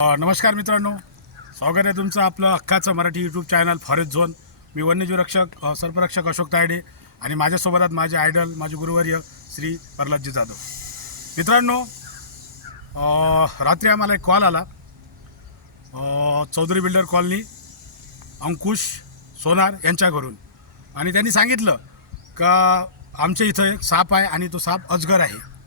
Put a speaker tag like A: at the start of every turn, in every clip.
A: नमस्कार मित्रांनो. स्वागत आहे तुमचं आपलं अख्खाचं Marathi YouTube channel forest zone मी वन्यजीव रक्षक सर्परक्षक अशोक तायडे आणि माझ्यासोबत माझे आयडल माझे गुरुवर्य श्री प्रल्हादजी जाधव. मित्रांनो रात्री आम्हाला एक कॉल आला. चौधरी बिल्डर कॉलनी अंकुश सोनार यांच्या घरून. आणि त्यांनी सांगितलं का आमच्या इथं एक साप आहे आणि तो साप अजगर आहे.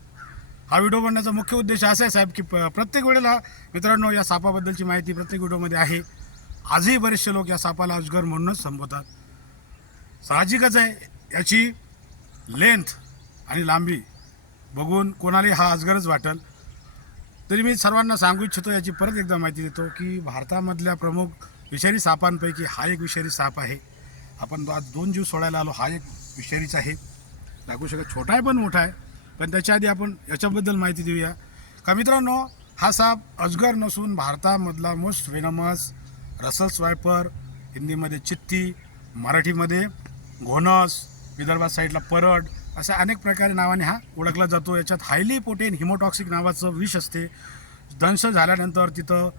A: हा व्हिडिओ बनण्याचा मुख्य उद्देश असा आहे साहेब की प- प्रत्येक वेळेला मित्रांनो या सापाबद्दलची माहिती प्रत्येक व्हिडिओमध्ये आहे. आजही बरेचसे लोक या सापाला अजगर म्हणूनच संबोधतात. साहजिकच आहे याची लेंथ आणि लांबी बघून कोणालाही हा अजगरच वाटेल. तरी मी सर्वांना सांगू इच्छितो याची परत एकदा माहिती देतो की भारतामधल्या प्रमुख विषारी सापांपैकी हा एक विषारी साप आहे. आपण आज दोन जीव सोडायला आलो हा एक विषारीच आहे. लागू शकत छोटा आहे पण मोठा आहे. पण त्याच्या आधी आपण याच्याबद्दल माहिती देऊया. का मित्रांनो हा साप अजगर नसून भारतामधला मोस्ट वेनमस रसल स्वायपर हिंदीमध्ये चित्ती मराठीमध्ये घोणस विदर्भात साईडला परड अशा अनेक प्रकारे नावाने हा ओळखला जातो. याच्यात हायली पोटेन हिमोटॉक्सिक नावाचं विष असते. दंश झाल्यानंतर तिथं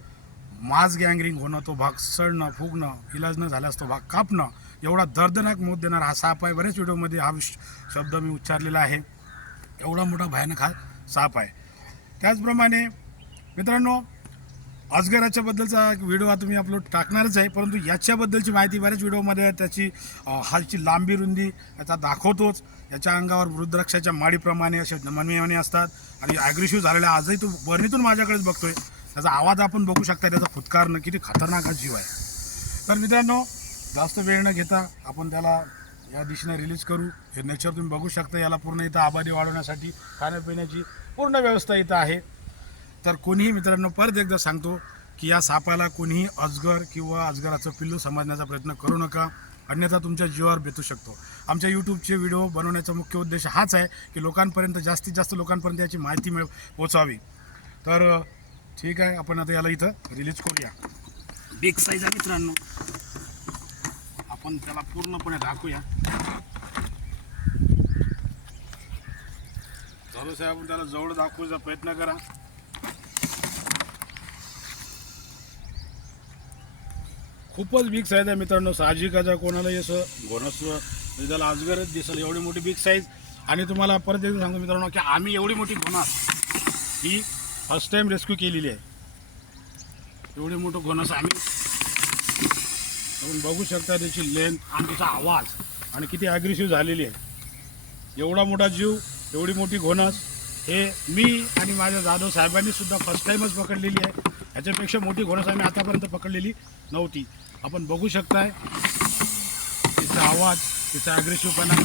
A: मास गँगरिंग होणं तो भाग सडणं फुगणं इलाज न झाल्यास तो भाग कापणं एवढा दर्दनाक मोत देणारा हा साप आहे. बऱ्याच व्हिडिओमध्ये हा विश शब्द मी उच्चारलेला आहे. एवढा मोठा भयानक हा साप आहे. त्याचप्रमाणे मित्रांनो अजगराच्या बद्दलचा व्हिडिओ हा तुम्ही अपलोड टाकणारच आहे परंतु याच्याबद्दलची माहिती बऱ्याच व्हिडिओमध्ये आहे. त्याची हालची लांबी रुंदी याचा दाखवतोच. याच्या अंगावर वृद्धरक्षाच्या माडीप्रमाणे असे मनमेवाने असतात. आणि ॲग्रेसिव्ह झालेला आजही तो बरणीतून माझ्याकडेच बघतोय. त्याचा आवाज आपण बघू शकता त्याचा फुतकारणं किती खतरनाक हा जीव आहे. तर मित्रांनो जास्त वेळ न घेता आपण त्याला या दिशेने रिलीज करू. हे नेचर तुम्ही बघू शकता. याला पूर्ण इथं आबादी वाढवण्यासाठी खाण्यापिण्याची पूर्ण व्यवस्था इथं आहे. तर कोणीही मित्रांनो परत एकदा सांगतो की या सापाला कोणीही अजगर किंवा अजगराचं पिल्लू समजण्याचा प्रयत्न करू नका. अन्यथा तुमच्या जीवावर बेतू शकतो. आमच्या यूट्यूबचे व्हिडिओ बनवण्याचा मुख्य उद्देश हाच आहे की लोकांपर्यंत जास्तीत जास्त लोकांपर्यंत याची माहिती मिळ पोचावी तर ठीक आहे. आपण आता याला इथं रिलीज करूया. बिग साईज आहे मित्रांनो. आपण त्याला पूर्णपणे दाखवूया झालं साहेब आपण त्याला जवळ दाखवायचा प्रयत्न करा. खूपच बिग साईज आहे मित्रांनो. साहजिकाचा कोणालाही असं घोणस्व म्हणजे त्याला अजगरच दिसेल. एवढी मोठी बिग साईज आणि तुम्हाला परत एकदा सांगतो मित्रांनो की आम्ही एवढी मोठी घोणास ही फर्स्ट टाइम रेस्क्यू केलेली आहे. एवढी मोठं घोणस आम्ही आपण बघू शकता त्याची लेंथ आणि तिचा आवाज. आणि किती ॲग्रेसिव्ह झालेली आहे. एवढा मोठा जीव एवढी मोठी घोणस हे मी आणि माझ्या जाधव साहेबांनी सुद्धा फर्स्ट टाईमच पकडलेली आहे. ह्याच्यापेक्षा मोठी घोणस आम्ही आतापर्यंत पकडलेली नव्हती. आपण बघू शकताय तिचा आवाज तिचा ॲग्रेसिव्हपणा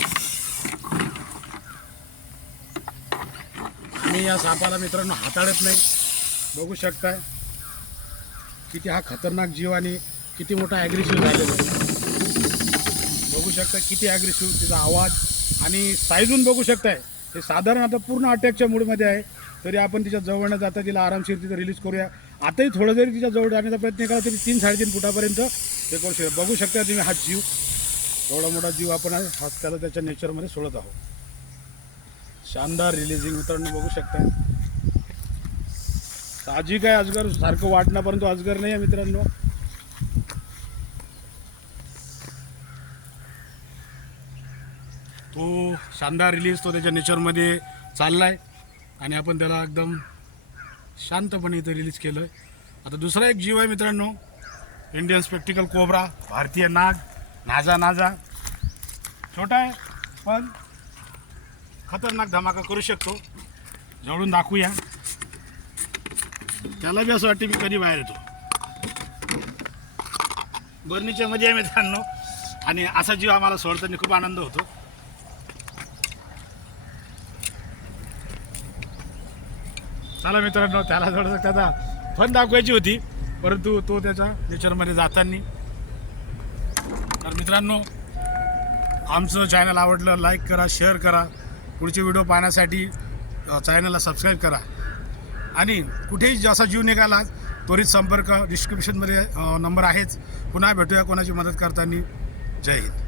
A: मी या सापाला मित्रांनो हाताळत नाही. बघू शकताय किती हा खतरनाक जीव आणि किती मोठा ॲग्रेसिव्ह झालेला आहे. बघू शकता किती ॲग्रेसिव्ह तिचा आवाज आणि साईजून बघू शकताय. हे साधारण आता पूर्ण अटॅकच्या मूडमध्ये आहे. तरी आपण तिच्या जवळ न जाता तिला आरामशीर तिथं रिलीज करूया. आताही थोडं जरी तिच्या जवळ जाण्याचा प्रयत्न केला तरी तीन साडेतीन फुटापर्यंत हे करू शकता. बघू शकता तुम्ही हा जीव. एवढा मोठा जीव आपण आज हा त्याला त्याच्या नेचरमध्ये सोडत आहोत. शानदार रिलीजिंग मित्रांनो बघू शकता. साहजिक आहे अजगर सारखं वाटण्यापर्यंत परंतु अजगर नाही आहे मित्रांनो. तो शानदार रिलीज तो त्याच्या नेचरमध्ये चालला आहे आणि आपण त्याला एकदम शांतपणे इथं रिलीज केलं आहे आता दुसरा एक जीव आहे मित्रांनो इंडियन स्पेक्टिकल कोबरा भारतीय नाग नाजा नाजा. छोटा आहे पण खतरनाक धमाका करू शकतो. जवळून दाखवूया. त्याला बी असं वाटते मी कधी बाहेर येतो. बर्नीच्या मध्ये आहे मित्रांनो. आणि असा जीव आम्हाला सोडताना खूप आनंद होतो. चला मित्रांनो त्याला थोडंसं त्याचा फन दाखवायची होती परंतु तो त्याच्या नेचरमध्ये जाताना. तर मित्रांनो आमचं चॅनल आवडलं लाईक करा शेअर करा. पुढचे व्हिडिओ पाहण्यासाठी चॅनलला सबस्क्राईब करा. आणि कुठेही जसा जीव निघाला त्वरित संपर्क डिस्क्रिप्शनमध्ये नंबर आहेच. पुन्हा भेटूया कोणाची मदत करताना. जय हिंद.